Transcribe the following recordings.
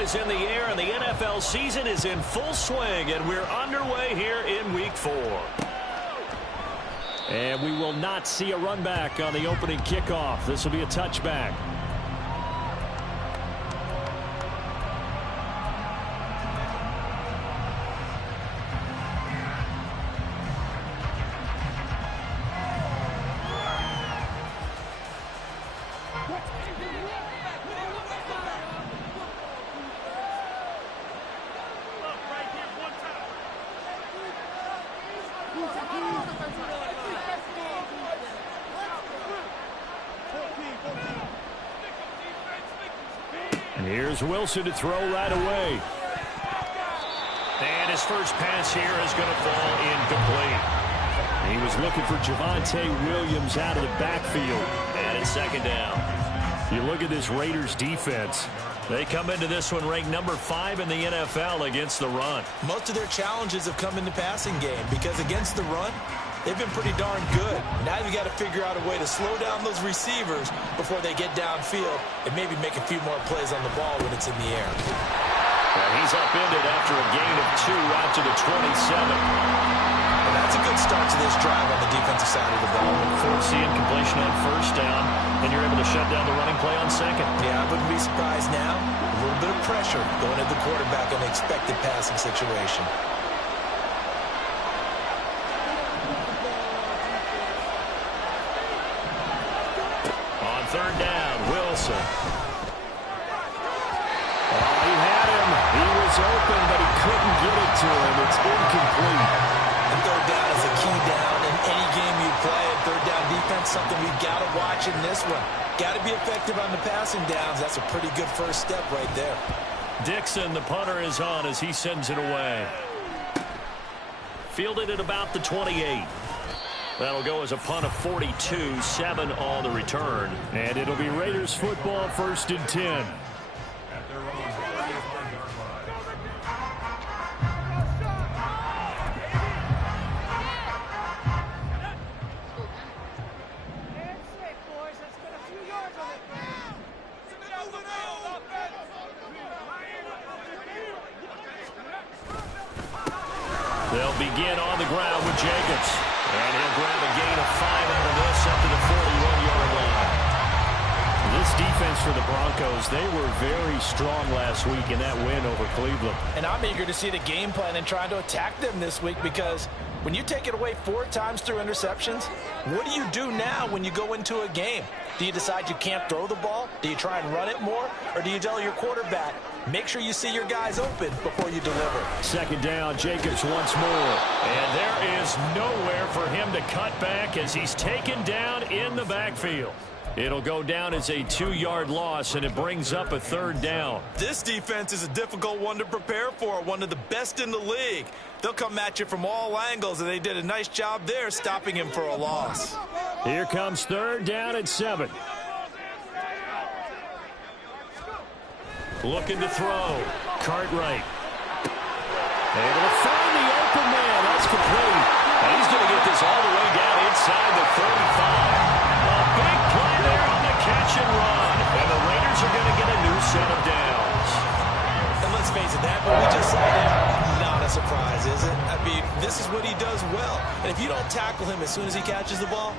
is in the air, and the NFL season is in full swing, and we're underway here in Week 4. And we will not see a run back on the opening kickoff. This will be a touchback. And here's Wilson to throw right away. And his first pass here is going to fall incomplete. He was looking for Javonte Williams out of the backfield. And it's second down. You look at this Raiders defense. They come into this one ranked number 5 in the NFL against the run. Most of their challenges have come in the passing game because against the run, they've been pretty darn good. Now you've got to figure out a way to slow down those receivers before they get downfield and maybe make a few more plays on the ball when it's in the air. Well, he's upended after a gain of 2 out to the 27. And that's a good start to this drive on the defensive side of the ball. Force the incompletion on first down, and you're able to shut down the running play on second. Yeah, I wouldn't be surprised now. A little bit of pressure going at the quarterback in an expected passing situation. On third down, Wilson. Oh, he had him. He was open, but he couldn't get it to him. It's incomplete. And third down is a key down in any game you play. And third down defense, something we've got to watch in this one. Got to be effective on the passing downs. That's a pretty good first step right there. Dixon, the punter, is on as he sends it away. Fielded at about the 28. That'll go as a punt of 42, 7 on the return. And it'll be Raiders football, 1st and 10. They'll begin on the ground with Jacobs. And he'll grab a gain of 5 out of this up to the 41-yard line. This defense for the Broncos, they were very strong last week in that win over Cleveland. And I'm eager to see the game plan and trying to attack them this week, because when you take it away 4 times through interceptions, what do you do now when you go into a game? Do you decide you can't throw the ball? Do you try and run it more? Or do you tell your quarterback, make sure you see your guys open before you deliver? Second down, Jacobs once more. And there is nowhere for him to cut back as he's taken down in the backfield. It'll go down as a 2-yard loss, and it brings up a third down. This defense is a difficult one to prepare for, one of the best in the league. They'll come at you from all angles, and they did a nice job there stopping him for a loss. Here comes third down at 7. Looking to throw. Cartwright. Able to find the open man. That's complete. And he's going to get this all the way down inside the 35. A big play there on the catch and run. And the Raiders are going to get a new set of downs. And let's face it, that what we just saw there, not a surprise, is it? I mean, this is what he does well. And if you don't tackle him as soon as he catches the ball,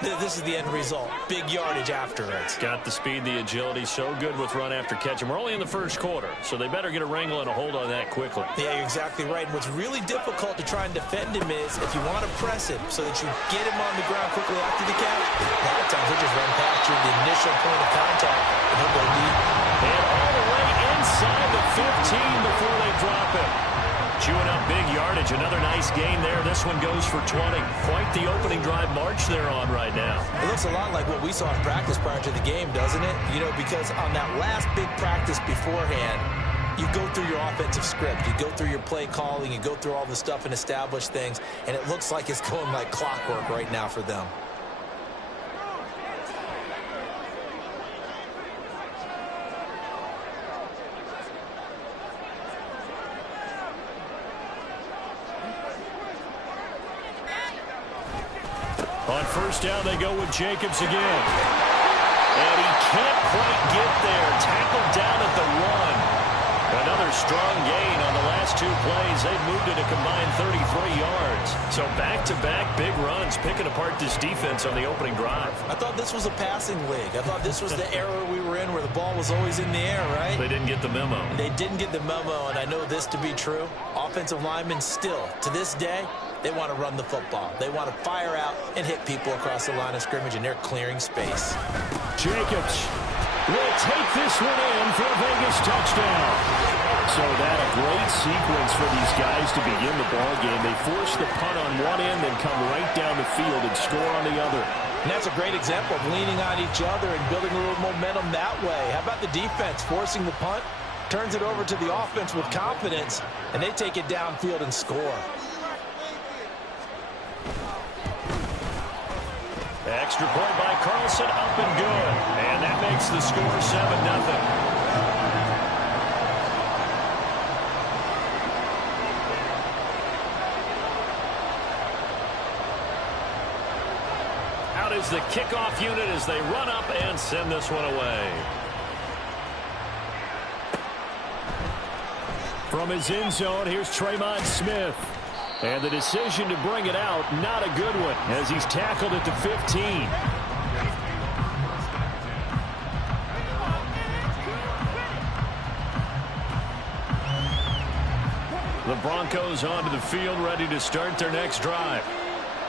this is the end result. Big yardage afterwards. Got the speed, the agility, so good with run after catch. And we're only in the first quarter, so they better get a wrangle and a hold on that quickly. Yeah, you're exactly right. And what's really difficult to try and defend him is if you want to press him so that you get him on the ground quickly after the catch, a lot of times he'll just run past you at the initial point of contact, and he'll go deep. And all the way inside the 15 before they drop it. Chewing up big yardage. Another nice gain there. This one goes for 20. Quite the opening drive march they're on right now. It looks a lot like what we saw in practice prior to the game, doesn't it? You know, because on that last big practice beforehand, you go through your offensive script. You go through your play calling. You go through all the stuff and establish things. And it looks like it's going like clockwork right now for them. On first down, they go with Jacobs again. And he can't quite get there. Tackled down at the 1. Another strong gain on the last 2 plays. They've moved it a combined 33 yards. So back-to-back big runs, picking apart this defense on the opening drive. I thought this was a passing league. I thought this was the era we were in where the ball was always in the air, right? They didn't get the memo. They didn't get the memo, and I know this to be true. Offensive linemen still, to this day, they want to run the football. They want to fire out and hit people across the line of scrimmage, and they're clearing space. Jacobs will take this one in for a Vegas touchdown. So that a great sequence for these guys to begin the ball game. They force the punt on one end, then come right down the field and score on the other. And that's a great example of leaning on each other and building a little momentum that way. How about the defense forcing the punt, turns it over to the offense with confidence, and they take it downfield and score. Extra point by Carlson, up and good. And that makes the score 7-0. Out is the kickoff unit as they run up and send this one away. From his end zone, here's Tremont Smith. And the decision to bring it out, not a good one, as he's tackled at the 15. The Broncos onto the field, ready to start their next drive.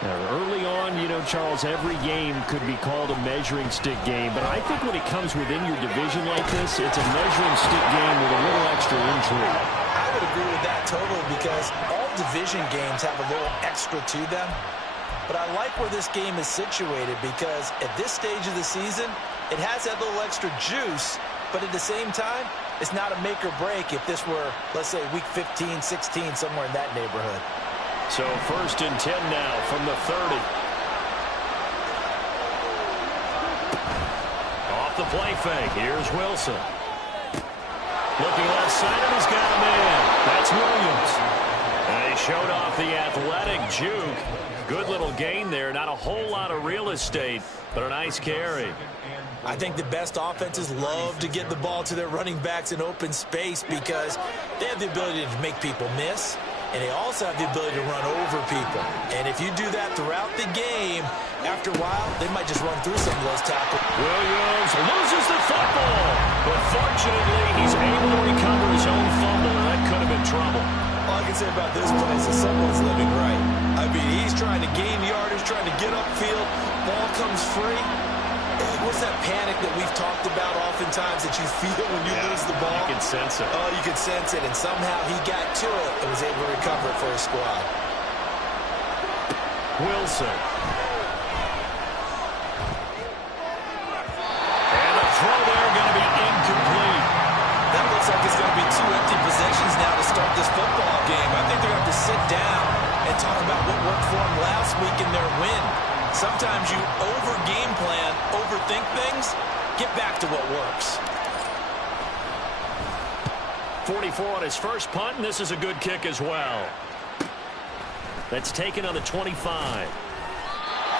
Now, early on, you know, Charles, every game could be called a measuring stick game. But I think when it comes within your division like this, it's a measuring stick game with a little extra intrigue. I would agree with that totally because all division games have a little extra to them. But I like where this game is situated because at this stage of the season, it has that little extra juice. But at the same time, it's not a make or break if this were, let's say, week 15, 16, somewhere in that neighborhood. So 1st and 10 now from the 30. Off the play fake. Here's Wilson. Looking left side, and he's got a man. That's Williams. And he showed off the athletic juke. Good little gain there. Not a whole lot of real estate, but a nice carry. I think the best offenses love to get the ball to their running backs in open space because they have the ability to make people miss, and they also have the ability to run over people. And if you do that throughout the game, after a while, they might just run through some of those tackles. Williams loses the football, but fortunately, he's able to recover his own fumble. That could have been trouble. All I can say about this play is that someone's living right. I mean, he's trying to gain yardage, trying to get upfield. Ball comes free. What's that panic that we've talked about oftentimes that you feel when you lose the ball? You can sense it. Oh, you can sense it, and somehow he got to it and was able to recover it for his squad. Wilson. And the throw there going to be incomplete. That looks like it's going to be 2 empty possessions now to start this football game. I think they're going to have to sit down and talk about what worked for them last week in their win. Sometimes you over-game plan, overthink things. Get back to what works. 44 on his first punt, and this is a good kick as well. That's taken on the 25.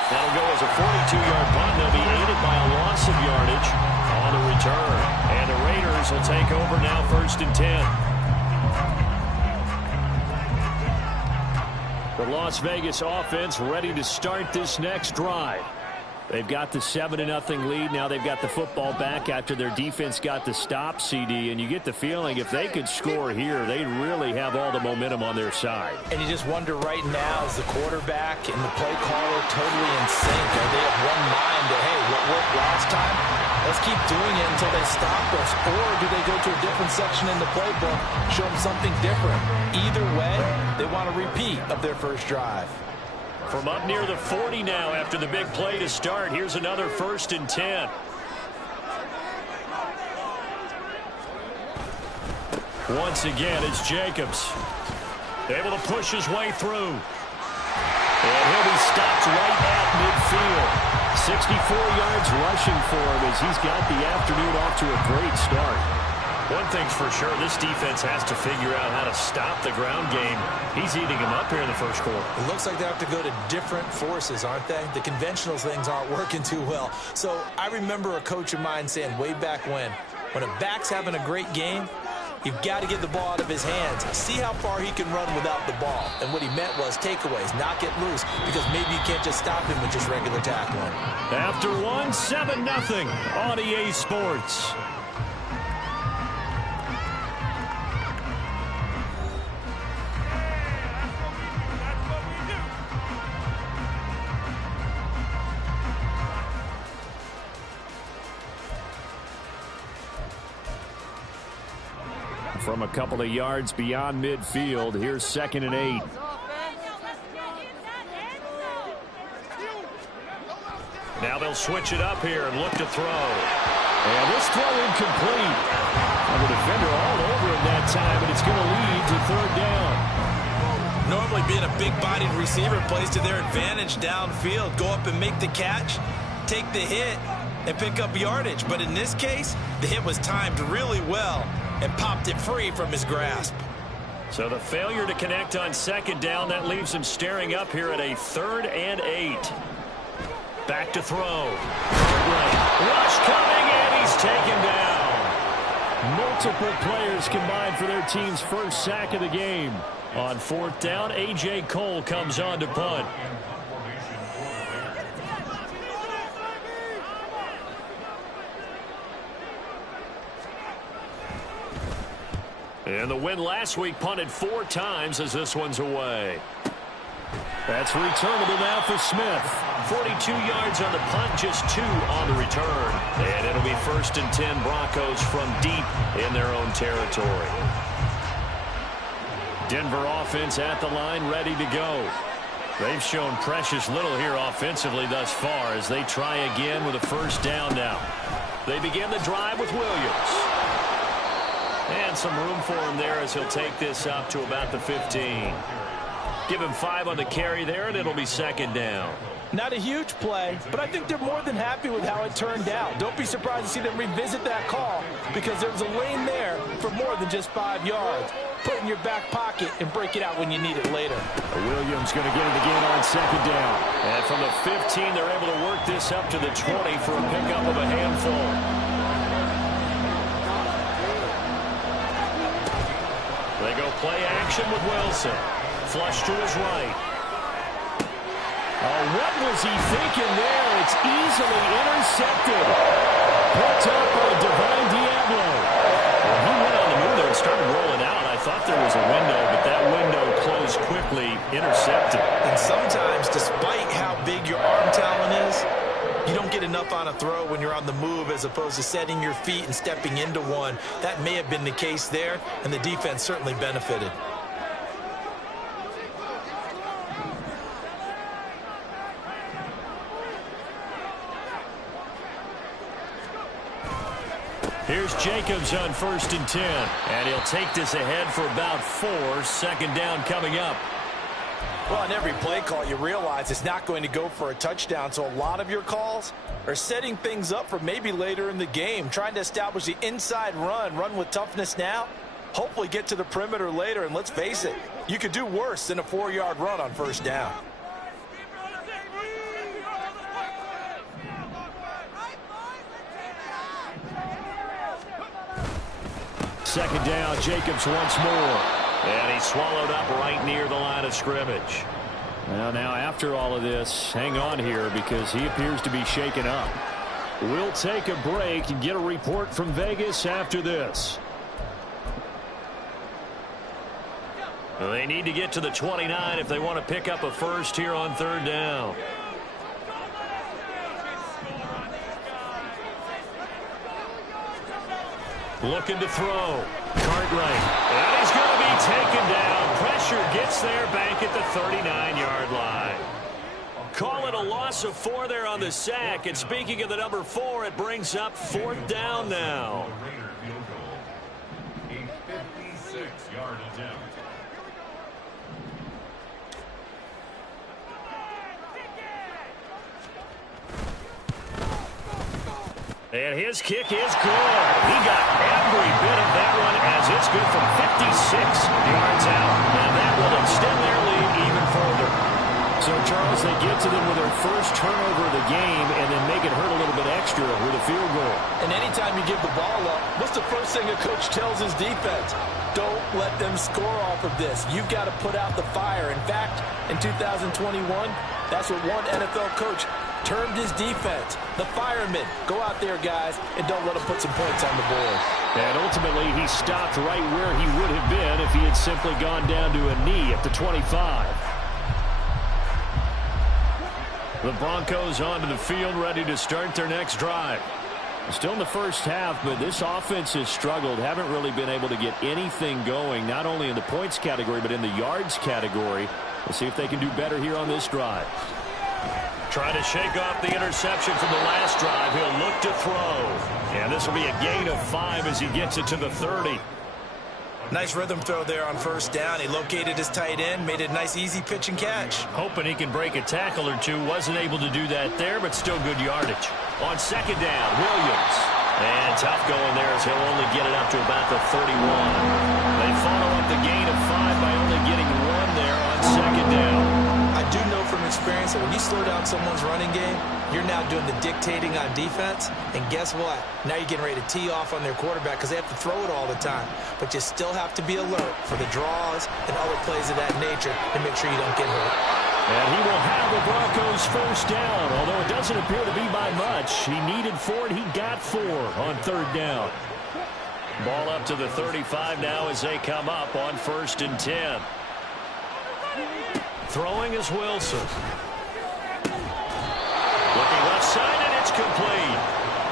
That'll go as a 42-yard punt. They'll be aided by a loss of yardage on the return. And the Raiders will take over now 1st and 10. The Las Vegas offense ready to start this next drive. They've got the 7-0 lead. Now they've got the football back after their defense got the stop, CD. And you get the feeling if they could score here, they really have all the momentum on their side. And you just wonder right now, is the quarterback and the play caller totally in sync? Are they of one mind that, hey, what worked last time? Let's keep doing it until they stop us. Or do they go to a different section in the playbook, show them something different? Either way, they want a repeat of their first drive. From up near the 40 now after the big play to start. Here's another 1st and 10. Once again, it's Jacobs. Able to push his way through. And he'll be stopped right at midfield. 64 yards rushing for him as he's got the afternoon off to a great start. One thing's for sure, this defense has to figure out how to stop the ground game. He's eating them up here in the first quarter. It looks like they have to go to different forces, aren't they? The conventional things aren't working too well. So I remember a coach of mine saying way back when a back's having a great game, You've got to get the ball out of his hands. See how far he can run without the ball. And what he meant was takeaways, not get loose, because maybe you can't just stop him with just regular tackling. After one, 7-0 on EA Sports. From a couple of yards beyond midfield, here's 2nd and 8. Now they'll switch it up here and look to throw. And this throw incomplete. And the defender all over him that time, and it's going to lead to 3rd down. Normally being a big-bodied receiver plays to their advantage downfield. Go up and make the catch, take the hit, and pick up yardage. But in this case, the hit was timed really well and popped it free from his grasp. So the failure to connect on 2nd down, that leaves him staring up here at a 3rd and 8. Back to throw. Rush coming, and he's taken down. Multiple players combined for their team's first sack of the game. On 4th down, A.J. Cole comes on to punt. And the win last week punted 4 times as this one's away. That's returnable now for Smith. 42 yards on the punt, just 2 on the return. And it'll be 1st and 10 Broncos from deep in their own territory. Denver offense at the line, ready to go. They've shown precious little here offensively thus far as they try again with a 1st down now. They begin the drive with Williams. And some room for him there as he'll take this up to about the 15. Give him 5 on the carry there, and it'll be 2nd down. Not a huge play, but I think they're more than happy with how it turned out. Don't be surprised to see them revisit that call because there was a lane there for more than just 5 yards. Put it in your back pocket and break it out when you need it later. Williams going to get it again on 2nd down. And from the 15, they're able to work this up to the 20 for a pickup of a handful. They go play action with Wilson. Flush to his right. Oh, what was he thinking there? It's easily intercepted. Picked up by Divine Diablo. Well, he went on the move there and started rolling out. I thought there was a window, but that window closed quickly, intercepted. And sometimes, despite how big your arm talent is, you don't get enough on a throw when you're on the move as opposed to setting your feet and stepping into one. That may have been the case there, and the defense certainly benefited. Here's Jacobs on 1st and 10. And he'll take this ahead for about 4. 2nd down coming up. Well, on every play call, you realize it's not going to go for a touchdown. So a lot of your calls are setting things up for maybe later in the game, trying to establish the inside run with toughness now, hopefully get to the perimeter later. And let's face it, you could do worse than a 4-yard run on 1st down. 2nd down, Jacobs once more. And he's swallowed up right near the line of scrimmage. Well, now after all of this, hang on here because he appears to be shaken up. We'll take a break and get a report from Vegas after this. They need to get to the 29 if they want to pick up a 1st here on 3rd down. Looking to throw. Cartwright. And he's going to be taken down. Pressure gets there back at the 39-yard line. Call it a loss of 4 there on the sack. And speaking of the number 4, it brings up 4th down now. A 56-yard attempt. And his kick is good. He got every bit of that one as it's good from 56 yards out. And that will extend their lead even further. So, Charles, they get to them with their first turnover of the game and then make it hurt a little bit extra with a field goal. And anytime you give the ball up, what's the first thing a coach tells his defense? Don't let them score off of this. You've got to put out the fire. In fact, in 2021, that's what one NFL coach termed his defense. The firemen. Go out there, guys, and don't let them put some points on the board. And ultimately, he stopped right where he would have been if he had simply gone down to a knee at the 25. The Broncos onto the field, ready to start their next drive. Still in the first half, but this offense has struggled. Haven't really been able to get anything going, not only in the points category, but in the yards category. We'll see if they can do better here on this drive. Trying to shake off the interception from the last drive. He'll look to throw. And this will be a gain of 5 as he gets it to the 30. Nice rhythm throw there on first down. He located his tight end, made it a nice easy pitch and catch. Hoping he can break a tackle or two. Wasn't able to do that there, but still good yardage. On second down, Williams. And tough going there as he'll only get it up to about the 31. They follow up the gain of 5 by only getting 1 there on second down. I do know from experience that when you slow down someone's running game, you're now doing the dictating on defense. And guess what? Now you're getting ready to tee off on their quarterback because they have to throw it all the time. But you still have to be alert for the draws and other plays of that nature to make sure you don't get hurt. And he will have the Broncos first down, although it doesn't appear to be by much. He needed 4, and he got 4 on third down. Ball up to the 35 now as they come up on 1st and 10. Throwing is Wilson. Looking left side, and it's complete.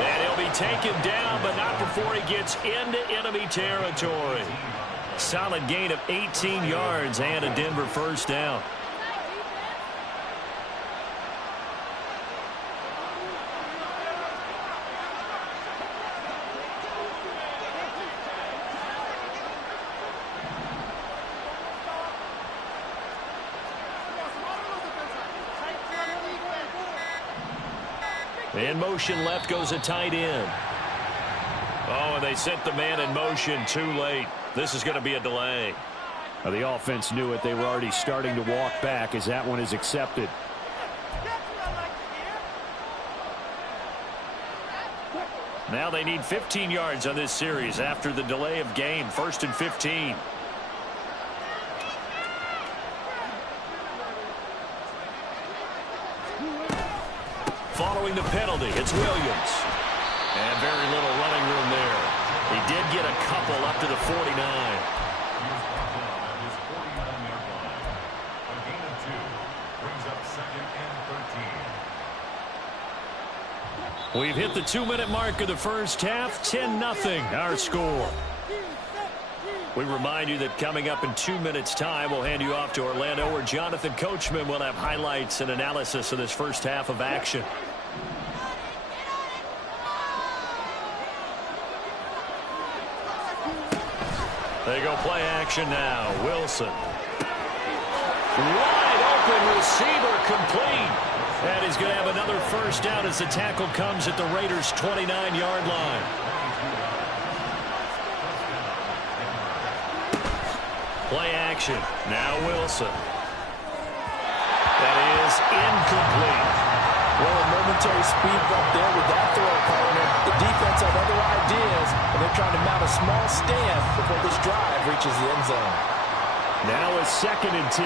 And he'll be taken down, but not before he gets into enemy territory. Solid gain of 18 yards and a Denver first down. In motion left goes a tight end. Oh, and they sent the man in motion too late. This is going to be a delay. Well, the offense knew it. They were already starting to walk back as that one is accepted. Now they need 15 yards on this series after the delay of game. 1st and 15. Following the penalty, it's Williams. And very little running room there. He did get a couple up to the 49. We've hit the 2-minute mark of the first half. 10-0 our score. We remind you that coming up in 2 minutes' time, we'll hand you off to Orlando, where Jonathan Coachman will have highlights and analysis of this first half of action. They go play action now. Wilson. Wide open receiver complete. And he's going to have another first down as the tackle comes at the Raiders' 29-yard line. Play action. Now Wilson. That is incomplete. Well, a momentary speed bump there with that throw, partner. The defense had other ideas, and they're trying to mount a small stand before this drive reaches the end zone. Now a 2nd and 10.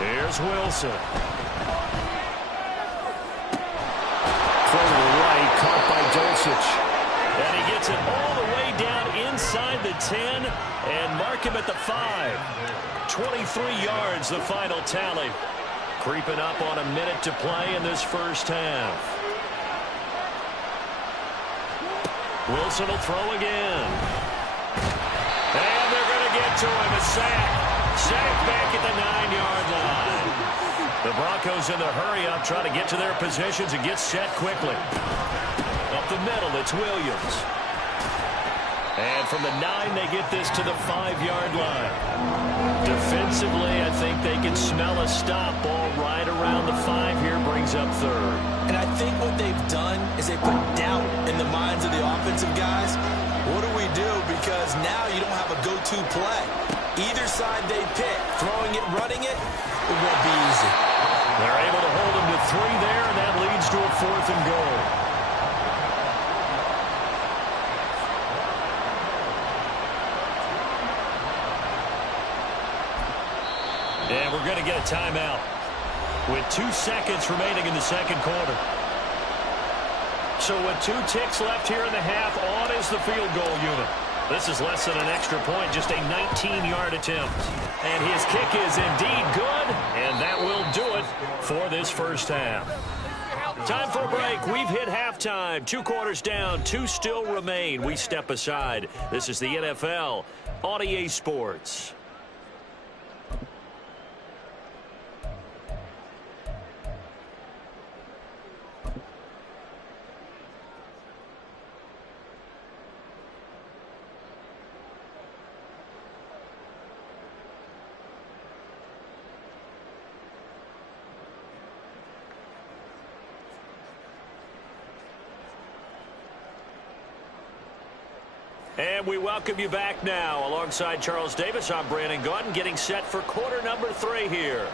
Here's Wilson. Throw to the right, caught by Dulcich. And he gets it all the way down inside the 10 and mark him at the 5. 23 yards, the final tally. Creeping up on a minute to play in this first half. Wilson will throw again. And they're going to get to him. A sack. Sack back at the 9-yard line. The Broncos in the hurry-up trying to get to their positions and get set quickly. Up the middle, it's Williams. And from the 9, they get this to the 5-yard line. Defensively, I think they can smell a stop. Ball right around the 5 here brings brings up third. And I think what they've done is they put doubt in the minds of the offensive guys. What do we do? Because now you don't have a go-to play. Either side they pick, throwing it, running it, it won't be easy. They're able to hold them to 3 there, and that leads to a 4th and goal. And we're going to get a timeout with 2 seconds remaining in the second quarter. So with 2 ticks left here in the half, on is the field goal unit. This is less than an extra point, just a 19-yard attempt. And his kick is indeed good, and that will do it for this first half. Time for a break. We've hit halftime. 2 quarters down, 2 still remain. We step aside. This is the NFL on EA Sports. And we welcome you back now. Alongside Charles Davis, I'm Brandon Gaudin, getting set for quarter number 3 here.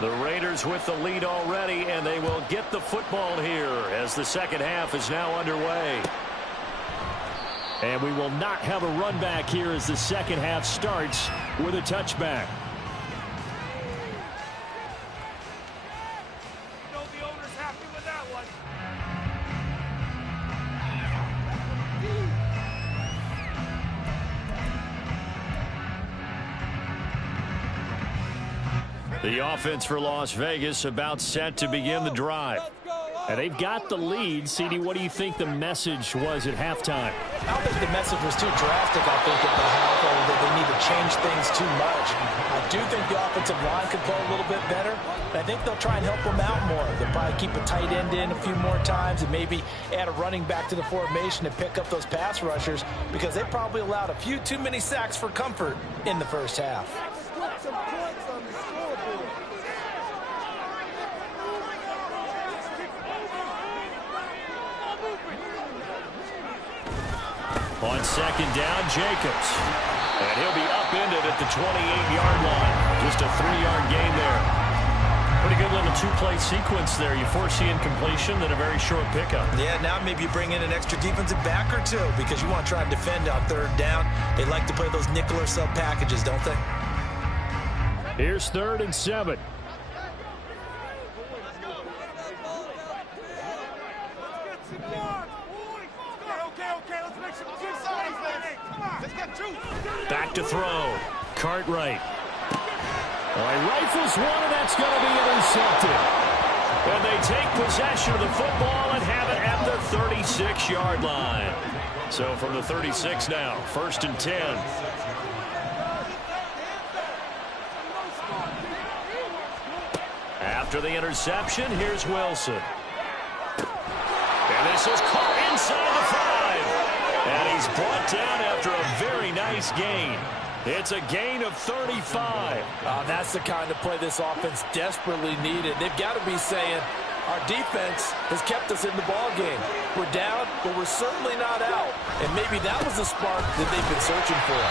The Raiders with the lead already, and they will get the football here as the second half is now underway. And we will not have a run back here as the second half starts with a touchback. You know the owner's happy with that one. The offense for Las Vegas about set to begin the drive. And they've got the lead. CD, what do you think the message was at halftime? I don't think the message was too drastic, I think, at the half, or that they need to change things too much. I do think the offensive line could play a little bit better. I think they'll try and help them out more. They'll probably keep a tight end in a few more times and maybe add a running back to the formation to pick up those pass rushers, because they probably allowed a few too many sacks for comfort in the first half. On second down, Jacobs. And he'll be upended at the 28-yard line. Just a 3-yard gain there. Pretty good little 2-play sequence there. You foresee incompletion, then a very short pickup. Yeah, now maybe you bring in an extra defensive back or 2 because you want to try and defend on third down. They like to play those nickel or sub packages, don't they? Here's 3rd and 7. Back to throw. Cartwright. Rifles one, and that's going to be intercepted. And they take possession of the football and have it at the 36-yard line. So from the 36 now, 1st and 10. After the interception, here's Wilson. And this is caught inside the 5. And he's brought down after a very nice gain. It's a gain of 35. That's the kind of play this offense desperately needed. They've got to be saying, our defense has kept us in the ball game. We're down, but we're certainly not out. And maybe that was the spark that they've been searching for.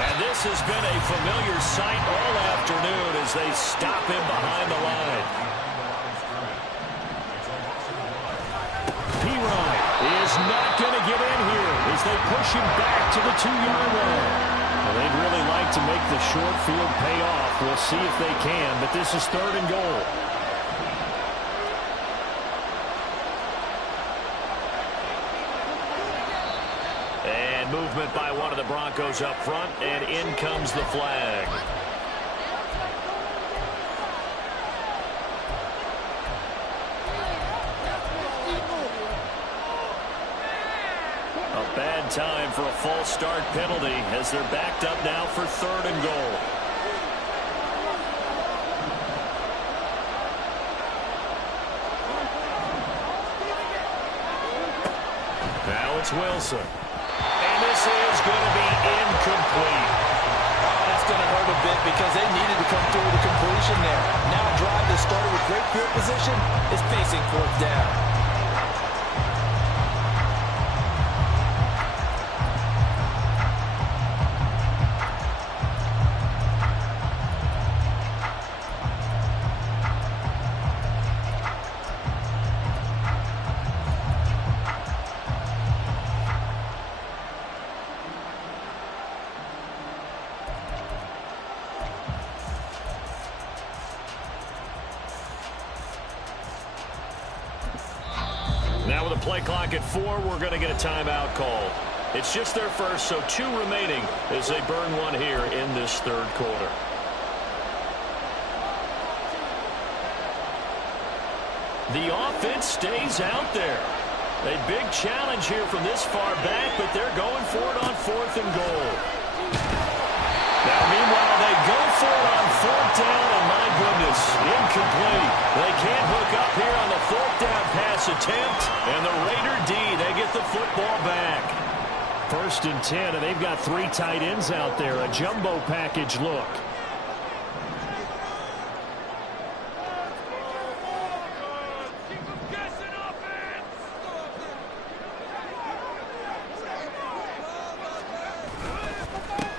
And this has been a familiar sight all afternoon as they stop him behind the line. P-Ryan is not going to get in here as they push him back to the 2-yard line. Well, they'd really like to make the short field pay off. We'll see if they can, but this is 3rd and goal. And movement by one of the Broncos up front, and in comes the flag. A bad time for a false start penalty as they're backed up now for 3rd and goal. Now it's Wilson. And this is going to be incomplete. Oh, that's going to hurt a bit because they needed to come through with a completion there. Now a drive that started with great field position is facing fourth down. Now with a play clock at 4, we're going to get a timeout called. It's just their first, so 2 remaining as they burn one here in this third quarter. The offense stays out there. A big challenge here from this far back, but they're going for it on 4th and goal. Now, meanwhile, they go for it on 4th down, and my goodness, incomplete. They can't hook up here on the 4th down pass attempt, and the Raider D, they get the football back. 1st and 10, and they've got 3 tight ends out there, a jumbo package look.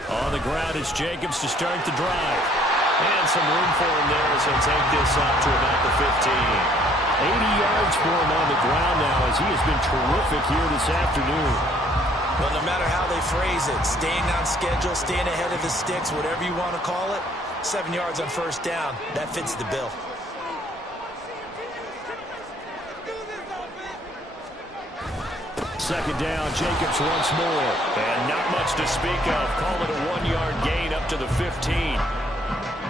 On the ground is Jacobs to start the drive. And some room for him there as he'll take this up to about the 15. 80 yards for him on the ground now as he has been terrific here this afternoon. Well, no matter how they phrase it, staying on schedule, staying ahead of the sticks, whatever you want to call it, 7 yards on 1st down, that fits the bill. Second down, Jacobs once more. And not much to speak of. Call it a 1-yard gain up to the 15.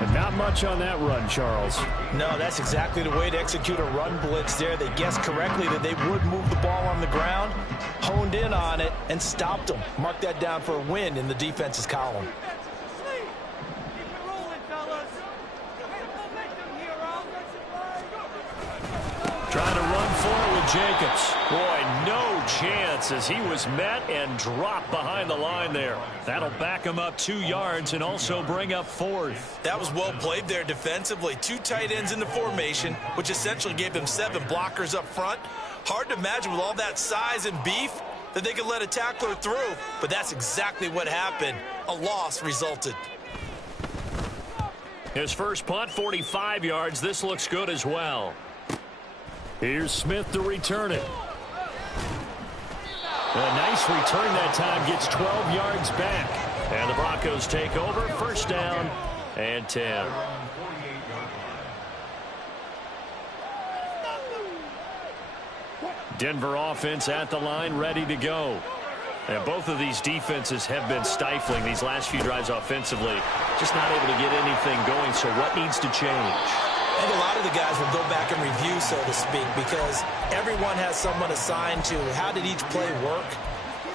And not much on that run, Charles. No, that's exactly the way to execute a run blitz there. They guessed correctly that they would move the ball on the ground, honed in on it, and stopped them. Mark that down for a win in the defense's column. Trying to run forward with Jacobs. Boy, no chance as he was met and dropped behind the line there. That'll back him up 2 yards and also bring up 4th. That was well played there defensively. 2 tight ends in the formation, which essentially gave them 7 blockers up front. Hard to imagine with all that size and beef that they could let a tackler through, but that's exactly what happened. A loss resulted. His first punt, 45 yards. This looks good as well. Here's Smith to return it. A nice return that time, gets 12 yards back. And the Broncos take over, 1st down and 10. Denver offense at the line, ready to go. And both of these defenses have been stifling these last few drives offensively. Just not able to get anything going, so what needs to change? I think a lot of the guys will go back and review, so to speak, because everyone has someone assigned to how did each play work.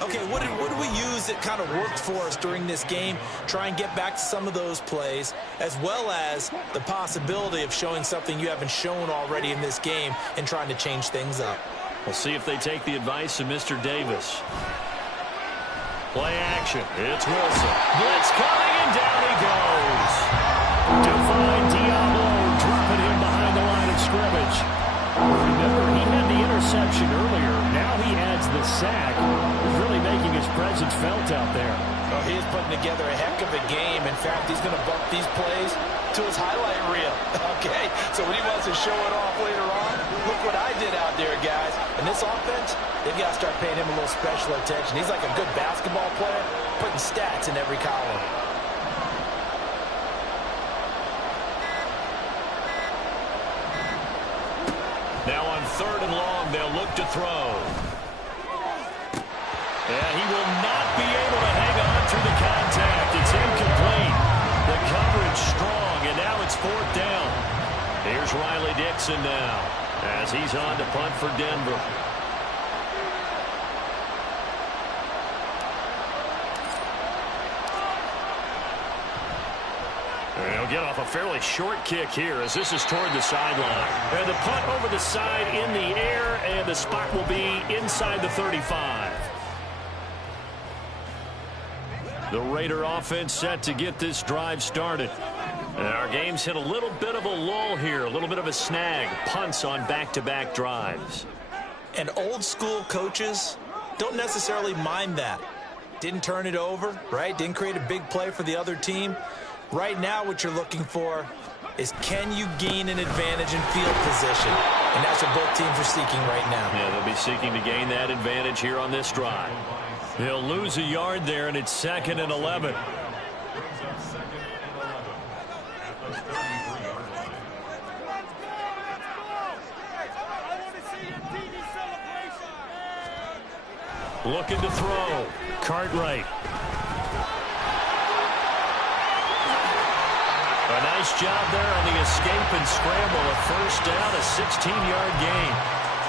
Okay, what did we use that kind of worked for us during this game? Try and get back to some of those plays, as well as the possibility of showing something you haven't shown already in this game and trying to change things up. We'll see if they take the advice of Mr. Davis. Play action. It's Wilson. Blitz coming, and down he goes. Define Diablo, dropping him behind the line of scrimmage. Remember, he had the interception earlier. Now he adds the sack. He's really making his presence felt out there. Oh, he is putting together a heck of a game. In fact, he's going to bump these plays to his highlight reel. Okay, so when he wants to show it off later on, look what I did out there, guys. And this offense, they've got to start paying him a little special attention. He's like a good basketball player, putting stats in every column. Now on 3rd and long, they'll look to throw. And he will not be able to hang on through the contact. It's incomplete. The coverage strong, and now it's 4th down. Here's Riley Dixon now as he's on to punt for Denver. He'll get off a fairly short kick here as this is toward the sideline. And the punt over the side in the air, and the spot will be inside the 35. The Raider offense set to get this drive started. And our game's hit a little bit of a lull here, a little bit of a snag. Punts on back-to-back drives. And old school coaches don't necessarily mind that. Didn't turn it over, right? Didn't create a big play for the other team. Right now what you're looking for is, can you gain an advantage in field position? And that's what both teams are seeking right now. Yeah, they'll be seeking to gain that advantage here on this drive. He'll lose a yard there, and it's 2nd and 11. Looking to throw. Cartwright. A nice job there on the escape and scramble. A first down, a 16-yard gain.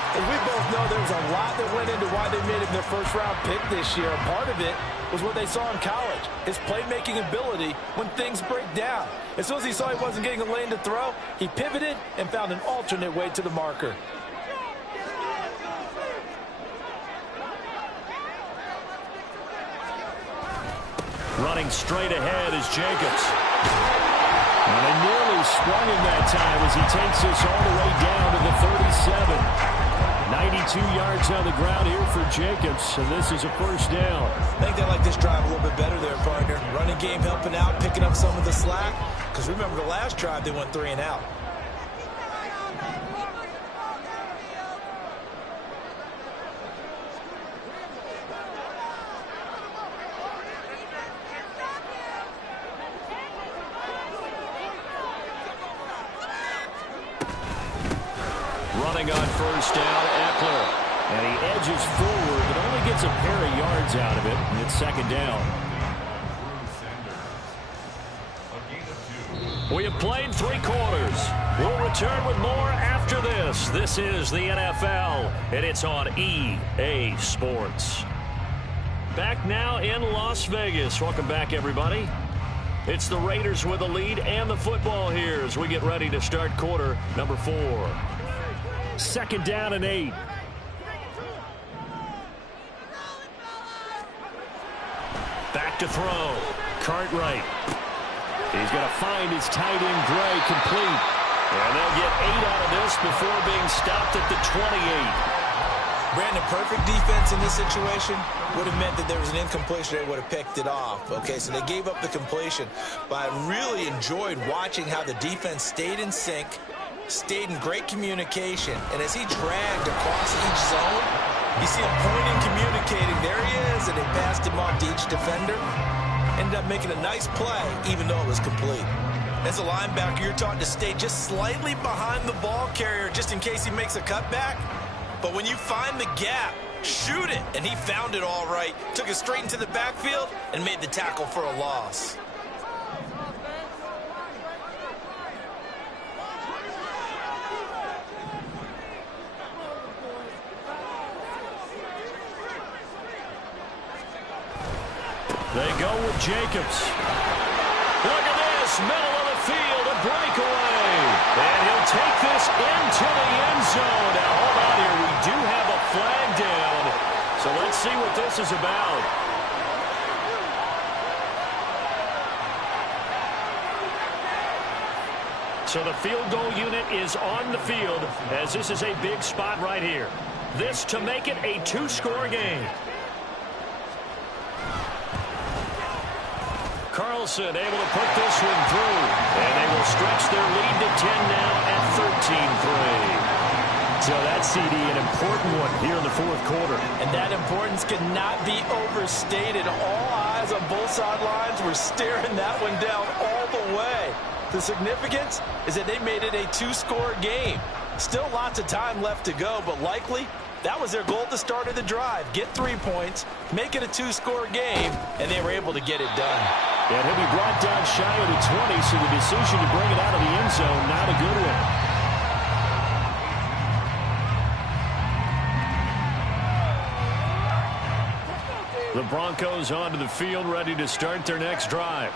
And we both know there was a lot that went into why they made him their first-round pick this year. And part of it was what they saw in college, his playmaking ability when things break down. As soon as he saw he wasn't getting a lane to throw, he pivoted and found an alternate way to the marker. Running straight ahead is Jacobs. And they nearly sprung him that time as he takes this all the way down to the 37. 92 yards on the ground here for Jacobs, and this is a first down. I think they like this drive a little bit better there, partner. Running game helping out, picking up some of the slack. Because remember, the last drive they went 3 and out. Running on first down, Eckler. And he edges forward, but only gets a pair of yards out of it. And it's 2nd down. We have played 3 quarters. We'll return with more after this. This is the NFL, and it's on EA Sports. Back now in Las Vegas. Welcome back, everybody. It's the Raiders with the lead and the football here as we get ready to start quarter number 4. 2nd down and 8. Back to throw. Cartwright. He's going to find his tight end, Gray, complete. And they'll get 8 out of this before being stopped at the 28. Brandon, perfect defense in this situation would have meant that there was an incompletion. They would have picked it off. Okay, so they gave up the completion. But I really enjoyed watching how the defense stayed in sync, stayed in great communication, and as he dragged across each zone, you see him pointing, communicating. There he is, and they passed him off to each defender. Ended up making a nice play, even though it was complete. As a linebacker, you're taught to stay just slightly behind the ball carrier just in case he makes a cutback. But when you find the gap, shoot it. And he found it all right. Took it straight into the backfield and made the tackle for a loss. They go with Jacobs. Look at this, middle of the field, a breakaway. And he'll take this into the end zone. Now, hold on here. We do have a flag down. So let's see what this is about. So the field goal unit is on the field as this is a big spot right here. This to make it a 2-score game. Carlson able to put this one through. And they will stretch their lead to 10 now at 13-3. So that CD, an important one here in the 4th quarter. And that importance cannot be overstated. All eyes on both sidelines were staring that one down all the way. The significance is that they made it a 2-score game. Still lots of time left to go, but likely that was their goal at the start of the drive. Get 3 points, make it a 2-score game, and they were able to get it done. And he'll be brought down shy of the 20, so the decision to bring it out of the end zone, not a good one. The Broncos onto the field, ready to start their next drive.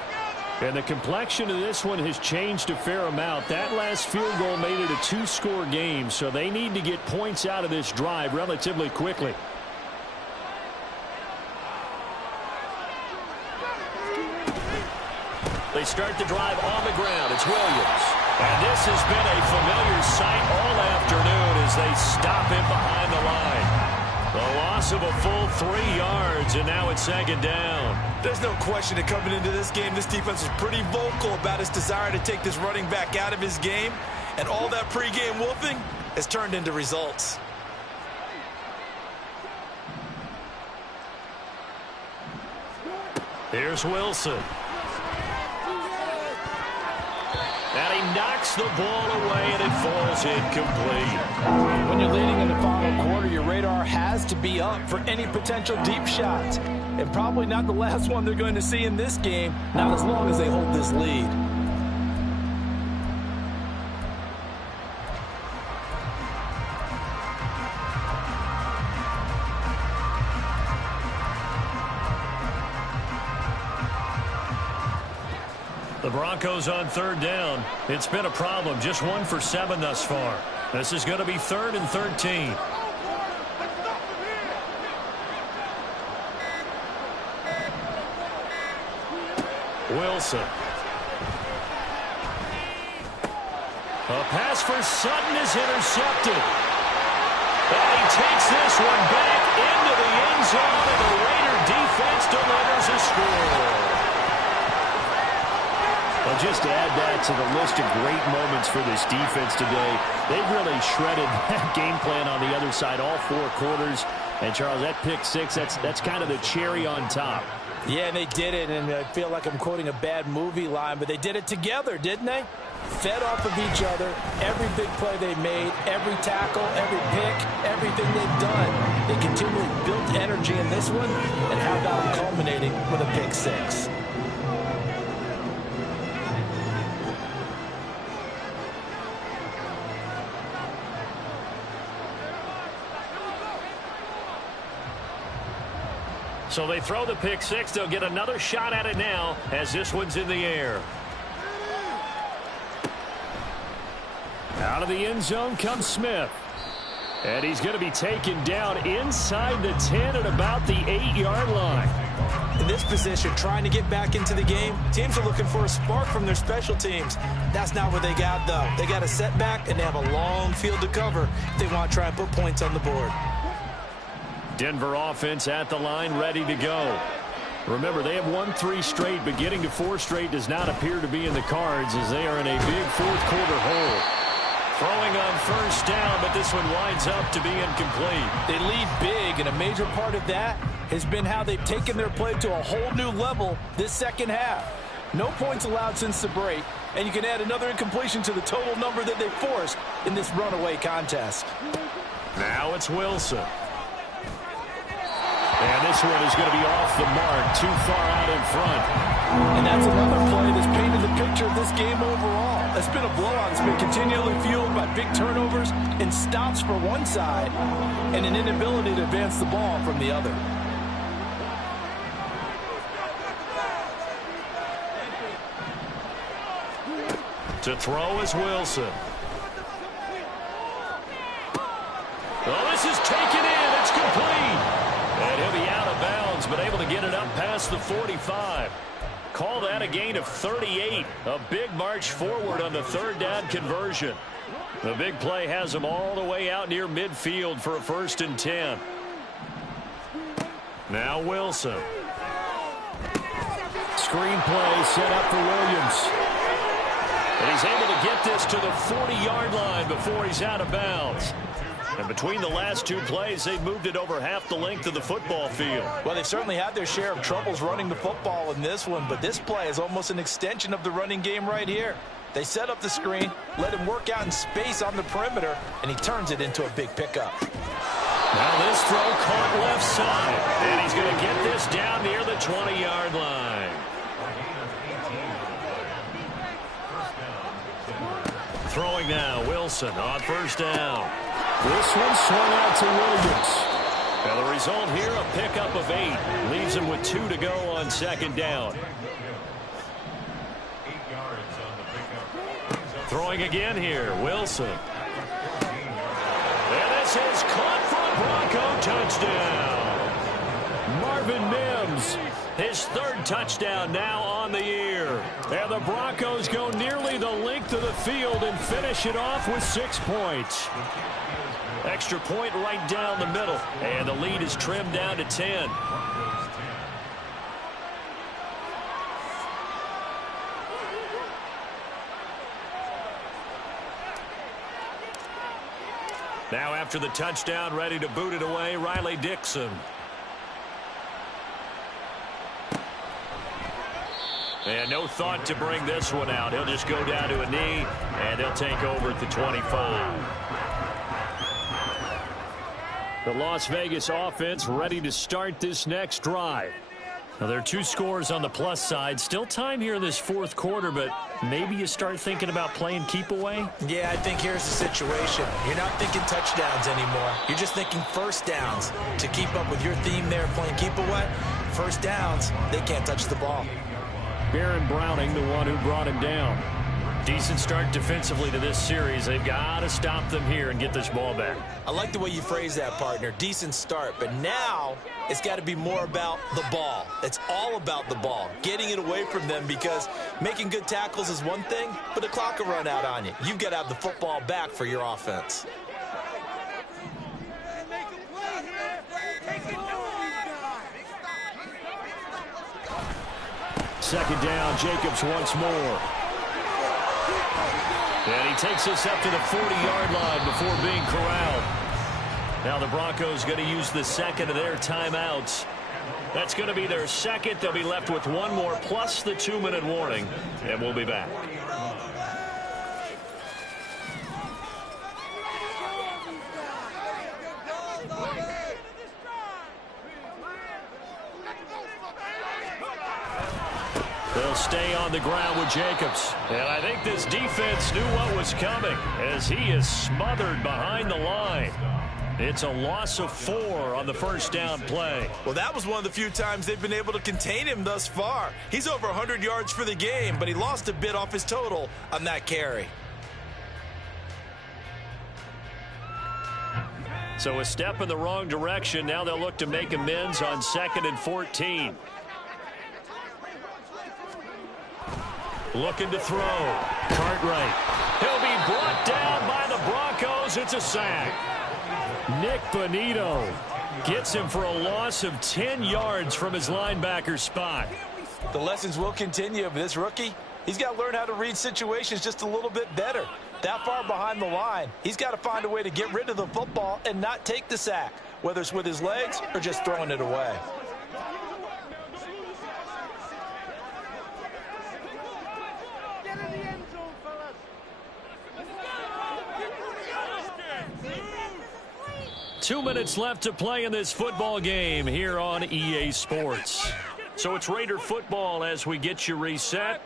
And the complexion of this one has changed a fair amount. That last field goal made it a 2-score game, so they need to get points out of this drive relatively quickly. they start the drive on the ground. It's Williams. And this has been a familiar sight all afternoon as they stop him behind the line. The loss of a full 3 yards, and now it's second down. There's no question that coming into this game, this defense was pretty vocal about its desire to take this running back out of his game. And all that pregame wolfing has turned into results. Here's Wilson. And he knocks the ball away, and it falls incomplete. When you're leading in the final quarter, your radar has to be up for any potential deep shots. And probably not the last one they're going to see in this game, not as long as they hold this lead. The Broncos on third down. It's been a problem. Just 1 for 7 thus far. This is going to be 3rd and 13. Wilson. A pass for Sutton is intercepted. And he takes this one back into the end zone, and the Raider defense delivers a score. Well, just to add that to the list of great moments for this defense today, they've really shredded that game plan on the other side all 4 quarters. And, Charles, that pick 6, that's kind of the cherry on top. Yeah, and they did it, and I feel like I'm quoting a bad movie line, but they did it together, didn't they? Fed off of each other, every big play they made, every tackle, every pick, everything they've done. They continually built energy in this one, and how about culminating with a pick 6? So they throw the pick 6. They'll get another shot at it now as this one's in the air. Out of the end zone comes Smith. And he's going to be taken down inside the 10 at about the 8-yard line. In this position, trying to get back into the game, teams are looking for a spark from their special teams. That's not what they got, though. They got a setback, and they have a long field to cover if they want to try and put points on the board. Denver offense at the line, ready to go. Remember, they have won 3 straight, but getting to 4 straight does not appear to be in the cards as they are in a big fourth-quarter hole. Throwing on first down, but this one winds up to be incomplete. They lead big, and a major part of that has been how they've taken their play to a whole new level this second half. No points allowed since the break, and you can add another incompletion to the total number that they forced in this runaway contest. Now it's Wilson. And this one is going to be off the mark, too far out in front. And that's another play that's painted the picture of this game overall. It's been a blowout. It's been continually fueled by big turnovers and stops for one side and an inability to advance the ball from the other. To throw is Wilson. Oh, this is taken in. It's complete. And he'll be out of bounds, but able to get it up past the 45. Call that a gain of 38. A big march forward on the third down conversion. The big play has him all the way out near midfield for a 1st and 10. Now Wilson. Screen play set up for Williams. And he's able to get this to the 40-yard line before he's out of bounds. And between the last 2 plays, they've moved it over half the length of the football field. Well, they've certainly had their share of troubles running the football in this one, but this play is almost an extension of the running game right here. They set up the screen, let him work out in space on the perimeter, and he turns it into a big pickup. Now this throw caught left side, and he's going to get this down near the 20-yard line. Throwing now, Wilson on first down. This one swung out to Williams. Now the result here, a pickup of 8. Leaves him with 2 to go on second down. Throwing again here, Wilson. And this is caught for a Bronco touchdown. Marvin Mims His third touchdown now on the year. And the Broncos go nearly the length of the field and finish it off with 6 points. Extra point right down the middle. And the lead is trimmed down to 10. Now after the touchdown, ready to boot it away, Riley Dixon. And no thought to bring this one out. He'll just go down to a knee, and they'll take over at the 25. The Las Vegas offense ready to start this next drive. Now, there are 2 scores on the plus side. Still time here in this fourth quarter, but maybe you start thinking about playing keep away? Yeah, I think here's the situation. You're not thinking touchdowns anymore. You're just thinking first downs. To keep up with your theme there, playing keep away, first downs, they can't touch the ball. Baron Browning, the one who brought him down. Decent start defensively to this series. They've got to stop them here and get this ball back. I like the way you phrase that, partner. Decent start, but now it's got to be more about the ball. It's all about the ball, getting it away from them, because making good tackles is one thing, but the clock will run out on you. You've got to have the football back for your offense. Second down, Jacobs once more. And he takes us up to the 40-yard line before being corralled. Now the Broncos going to use the second of their timeouts. That's going to be their second. They'll be left with one more plus the 2-minute warning, and we'll be back. They'll stay on the ground with Jacobs. And I think this defense knew what was coming as he is smothered behind the line. It's a loss of 4 on the first down play. Well, that was one of the few times they've been able to contain him thus far. He's over 100 yards for the game, but he lost a bit off his total on that carry. So a step in the wrong direction. Now they'll look to make amends on 2nd and 14. Looking to throw. Cartwright. He'll be brought down by the Broncos. It's a sack. Nick Bonito gets him for a loss of 10 yards from his linebacker spot. The lessons will continue of this rookie. He's got to learn how to read situations just a little bit better. That far behind the line, he's got to find a way to get rid of the football and not take the sack, whether it's with his legs or just throwing it away. Get in the end zone, fellas. 2 minutes left to play in this football game here on EA Sports. So it's Raider football as we get you reset.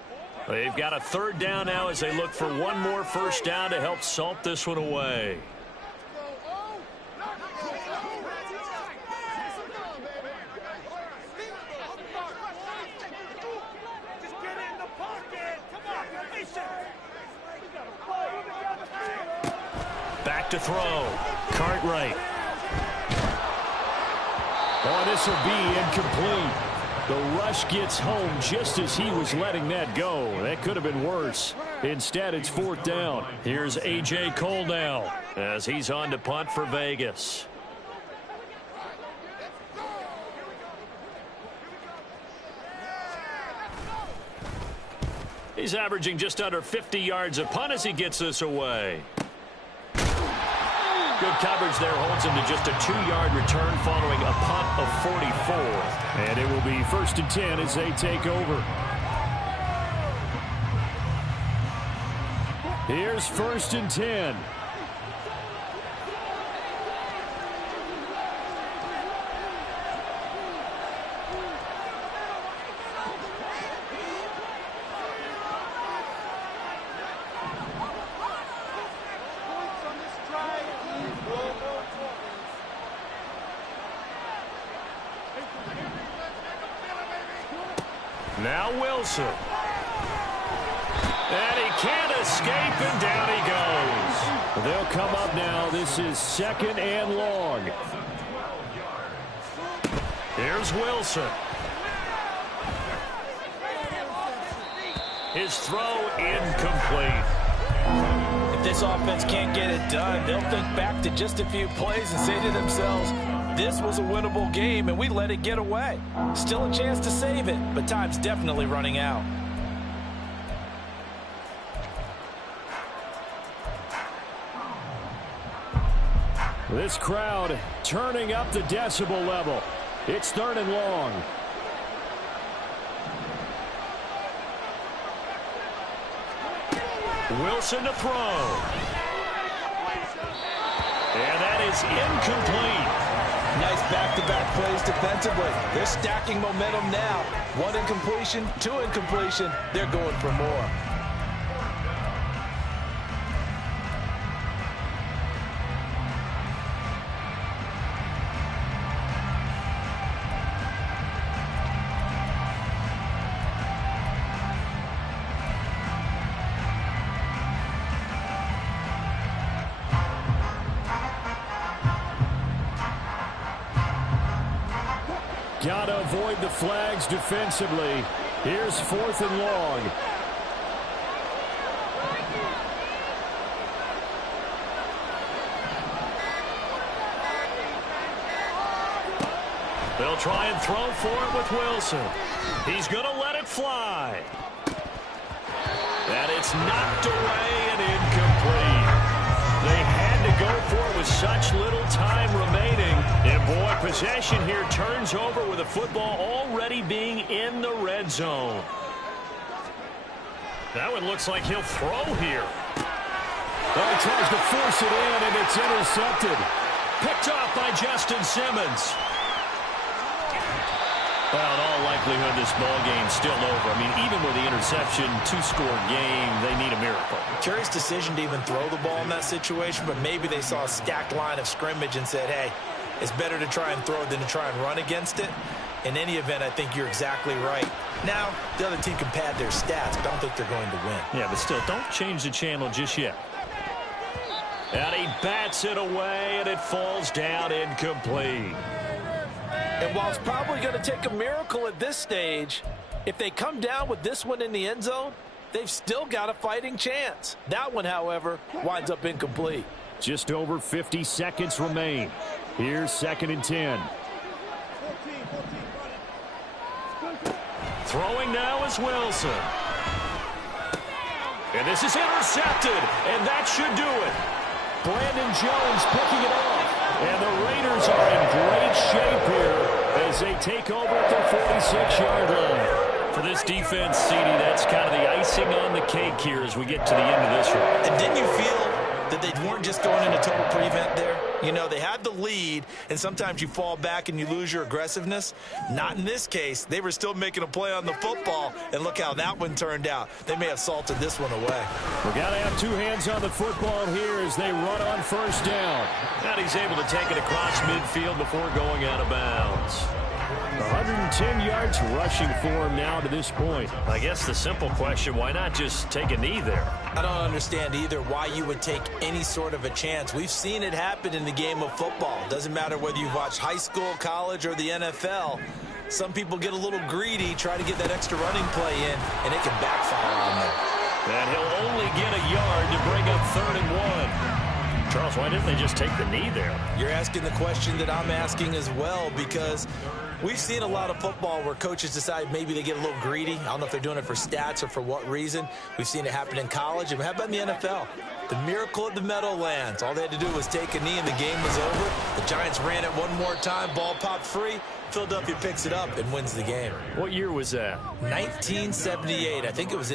They've got a third down now as they look for one more first down to help salt this one away. Back to throw. Cartwright. Oh, this will be incomplete. The rush gets home just as he was letting that go. That could have been worse. Instead, it's fourth down. Here's A.J. Cole now as he's on to punt for Vegas. He's averaging just under 50 yards a punt as he gets this away. Good coverage there holds him to just a 2-yard return following a punt of 44. And it will be 1st and 10 as they take over. Here's 1st and 10. Now Wilson. And he can't escape, and down he goes. They'll come up now. This is 2nd and long. Here's Wilson. His throw incomplete. If this offense can't get it done, they'll think back to just a few plays and say to themselves, this was a winnable game and we let it get away. Still a chance to save it, but time's definitely running out. This crowd turning up the decibel level. It's 3rd and long. Wilson to throw. And that is incomplete. Nice back-to-back plays defensively. They're stacking momentum now. 1 incompletion, 2 incompletion. They're going for more. Got to avoid the flags defensively. Here's 4th and long. They'll try and throw for it with Wilson. He's going to let it fly. And it's knocked away and incomplete. They had to go for it with such little time remaining. And boy, possession here turns over with the football already being in the red zone. That one looks like he'll throw here. Well, he tries to force it in, and it's intercepted. Picked off by Justin Simmons. Well, in all likelihood, this ball game's still over. I mean, even with the interception, 2-score game, they need a miracle. Curious decision to even throw the ball in that situation, but maybe they saw a stacked line of scrimmage and said, hey, it's better to try and throw than to try and run against it. In any event, I think you're exactly right. Now, the other team can pad their stats, but I don't think they're going to win. Yeah, but still, don't change the channel just yet. And he bats it away, and it falls down incomplete. And while it's probably going to take a miracle at this stage, if they come down with this one in the end zone, they've still got a fighting chance. That one, however, winds up incomplete. Just over 50 seconds remain. Here's 2nd and 10. Throwing now is Wilson. And this is intercepted, and that should do it. Brandon Jones picking it off. And the Raiders are in great shape here as they take over at their 46-yard line. For this defense, CD, that's kind of the icing on the cake here as we get to the end of this one. And didn't you feel that they weren't just going into total prevent there? You know, they had the lead, and sometimes you fall back and you lose your aggressiveness. Not in this case. They were still making a play on the football, and look how that one turned out. They may have salted this one away. We've got to have 2 hands on the football here as they run on 1st down. And he's able to take it across midfield before going out of bounds. 110 yards rushing for him now to this point. I guess the simple question, why not just take a knee there? I don't understand either why you would take any sort of a chance. We've seen it happen in the game of football. Doesn't matter whether you've watched high school, college, or the NFL. Some people get a little greedy, try to get that extra running play in, and it can backfire on them. And he'll only get a yard to bring up 3rd and 1. Charles, why didn't they just take the knee there? You're asking the question that I'm asking as well, because we've seen a lot of football where coaches decide maybe they get a little greedy. I don't know if they're doing it for stats or for what reason. We've seen it happen in college. And how about in the NFL? The miracle of the Meadowlands. All they had to do was take a knee and the game was over. The Giants ran it one more time. Ball popped free. Philadelphia picks it up and wins the game. What year was that? 1978. I think it was in